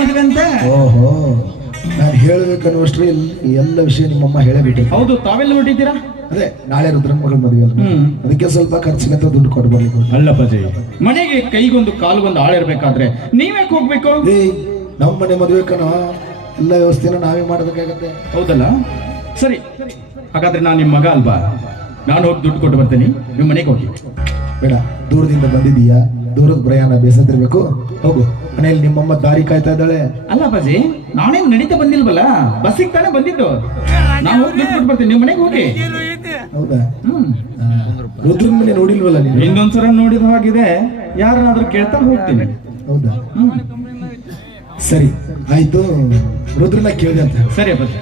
ಮದುವೆ ಅಂತ. ಓಹೋ, ನಾನು ಹೇಳ್ಬೇಕನ್ನುವಷ್ಟ್ರಿ ಎಲ್ಲ ವಿಷಯ ನಿಮ್ಮಮ್ಮ ಹೇಳಬಿಟ್ಟು. ಹೌದು, ತಾವೆಲ್ಲ ಹೊರಟಿದ್ದೀರಾ? ಅದೇ ನಾಳೆ ರುದ್ರನ್ ಮಗಳ ಮದುವೆ ಅಲ್ಲ, ಅದಕ್ಕೆ ಸ್ವಲ್ಪ ಖರ್ಚಿಗಂತ ದುಡ್ಡು ಕೊಟ್ಟು ಬರ್ಲಿಕ್ಕೆ. ಅಲ್ಲಪ್ಪಾಜಿ, ಮನೆಗೆ ಕೈಗೊಂದು ಕಾಲ್ಗೊಂದು ಆಳಿರ್ಬೇಕಾದ್ರೆ ನೀವ್ಯಾಕೆ ಹೋಗ್ಬೇಕು? ನಮ್ಮ ಮನೆ ಮದುವೆಕನ ಎಲ್ಲ ವ್ಯವಸ್ಥೆನ ನಾವೇ ಮಾಡ್ಬೇಕಾಗತ್ತೆ. ಹೌದಲ್ಲ, ಸರಿ. ಹಾಗಾದ್ರೆ ನಾನು ನಿಮ್ಮ ಮಗ ಅಲ್ವಾ, ನಾನು ಹೋಗಿ ದುಡ್ಡು ಕೊಟ್ಟು ಬರ್ತೇನೆ, ನೀವು ಮನೆಗೆ ಹೋಗಿ. ಬೇಡ, ದೂರದಿಂದ ಬಂದಿದೀಯಾ, ದೂರದ ಪ್ರಯಾಣ ಬೇಸತ್ತಿರ್ಬೇಕು. ಹೋಗು, ಮನೆಯಲ್ಲಿ ನಿಮ್ಮಮ್ಮ ದಾರಿ ಕಾಯ್ತಾ ಇದ್ದಾಳೆ. ಅಲ್ಲ ಅಪ್ಪಾಜಿ, ನಾನೇನು ನಡೀತಾ ಬಂದಿಲ್ವಲ್ಲ, ಬಸ್ಸಿಗೆ ತಾನೇ ಬಂದಿದ್ದು. ನಾನು ಹೋಗಿ ದುಡ್ಡು ಕೊಟ್ಟು ಬರ್ತೀನಿ, ನೀವು ಮನೆಗೆ ಹೋಗಿ. ಹೌದಾ? ರುದ್ರನ್ ಮನೆ ನೋಡಿಲ್ವಲ್ಲ ನೀನು? ಇನ್ನೊಂದ್ಸಲ ನೋಡಿದ ಹಾಗಿದೆ, ಯಾರನ್ನಾದ್ರೂ ಕೇಳ್ತಾ ಹೋಗ್ತೀನಿ. ಹೌದಾ? ಸರಿ ಆಯ್ತು, ರುದ್ರನ ಕೇಳಿದೆ ಅಂತ. ಸರಿ ಅಪ್ಪಾಜಿ.